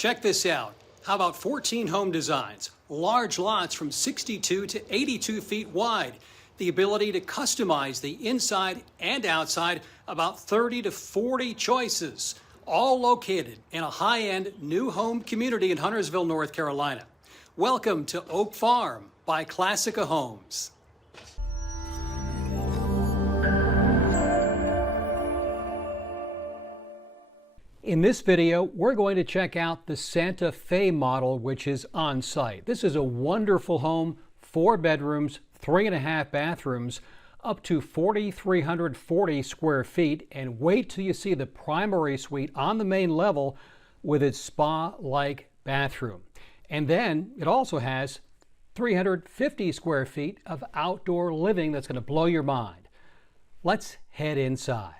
Check this out. How about 14 home designs, large lots from 62 to 82 feet wide, the ability to customize the inside and outside, about 30 to 40 choices, all located in a high-end new home community in Huntersville, North Carolina. Welcome to Oak Farm by Classica Homes. In this video, we're going to check out the Santa Fe model, which is on site. This is a wonderful home, 4 bedrooms, 3.5 bathrooms, up to 4,340 square feet. And wait till you see the primary suite on the main level with its spa-like bathroom. And then it also has 350 square feet of outdoor living that's going to blow your mind. Let's head inside.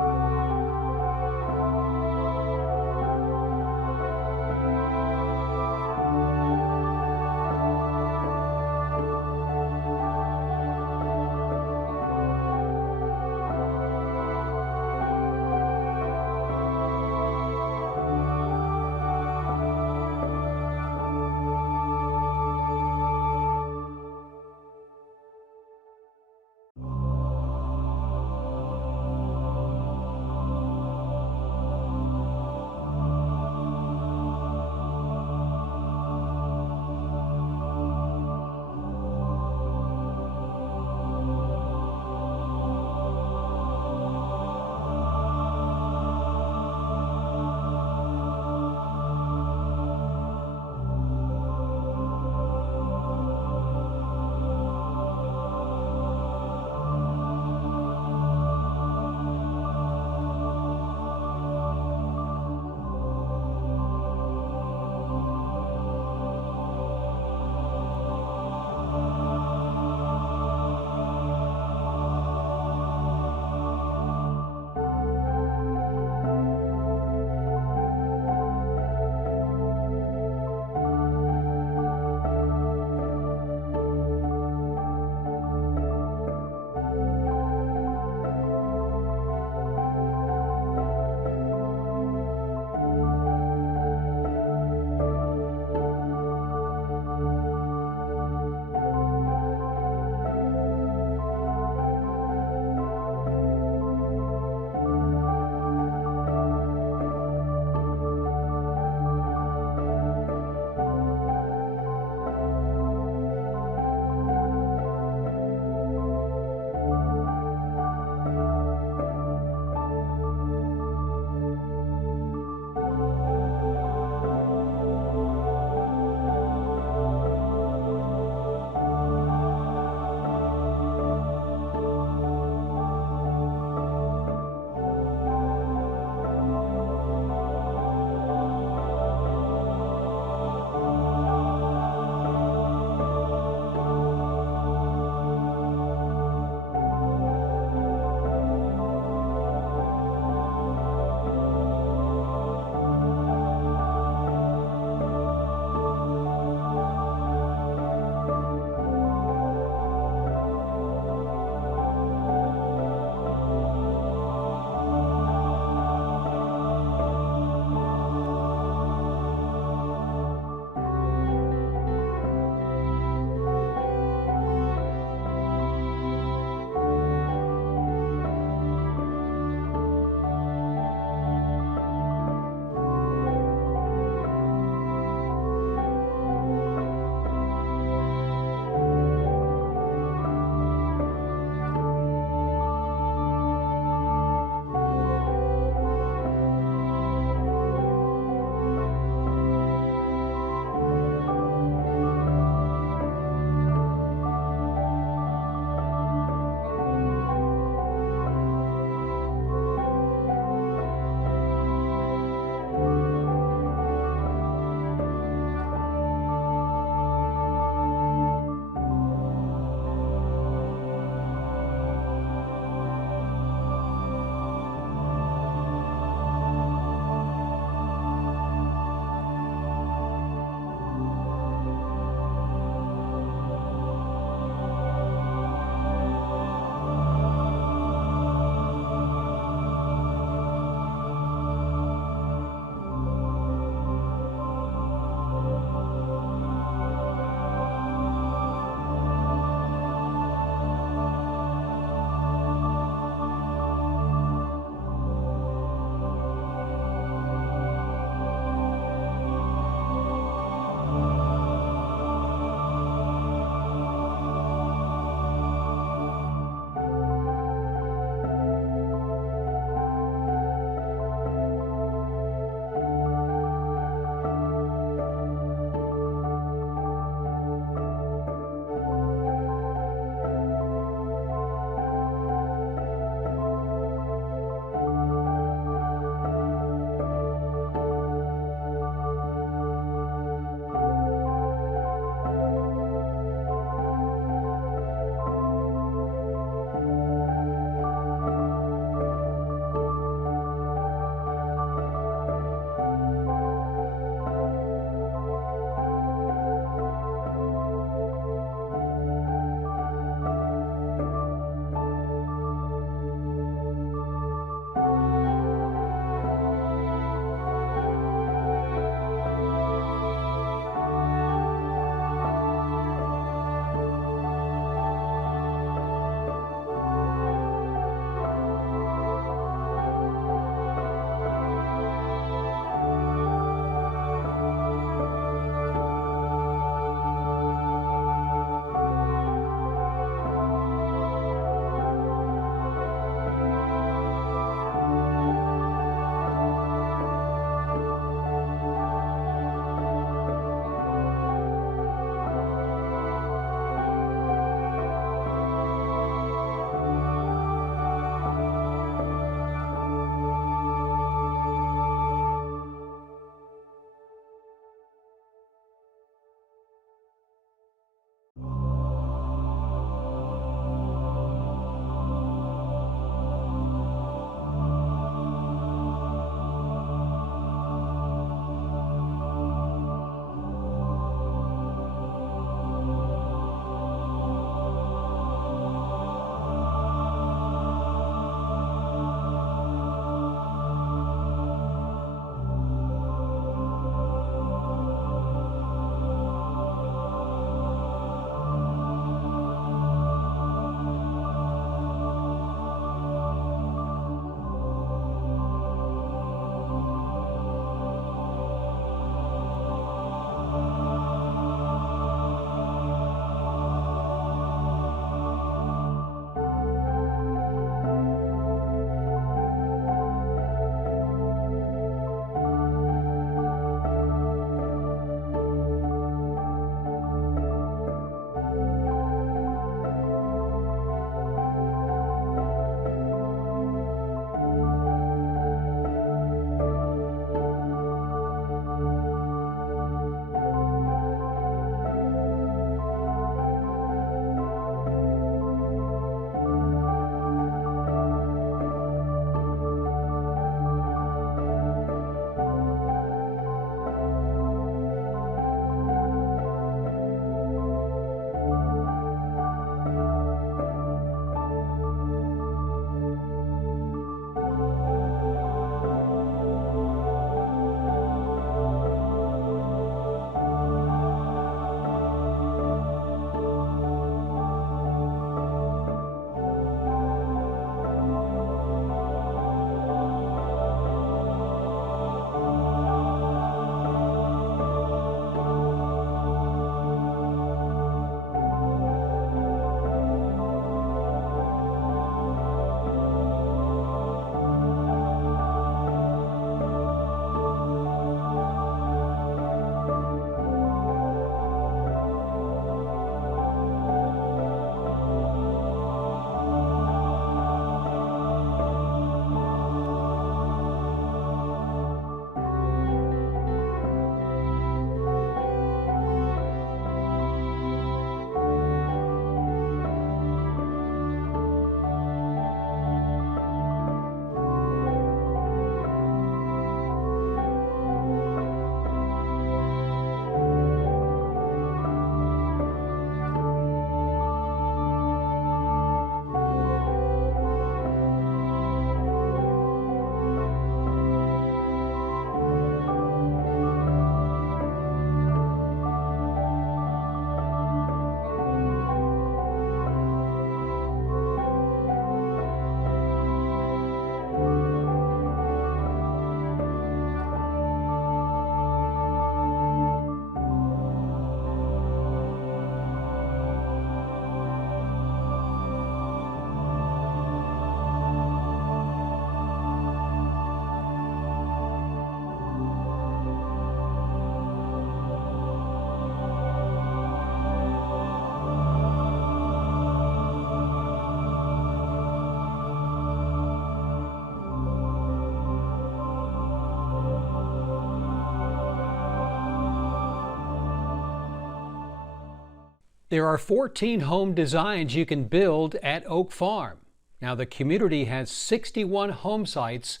There are 14 home designs you can build at Oak Farm. Now, the community has 61 home sites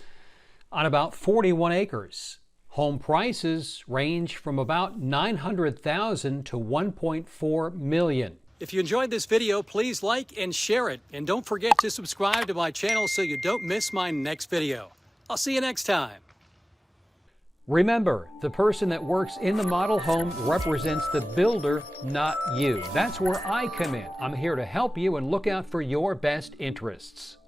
on about 41 acres. Home prices range from about $900,000 to $1.4 million. If you enjoyed this video, please like and share it. And don't forget to subscribe to my channel so you don't miss my next video. I'll see you next time. Remember, the person that works in the model home represents the builder, not you. That's where I come in. I'm here to help you and look out for your best interests.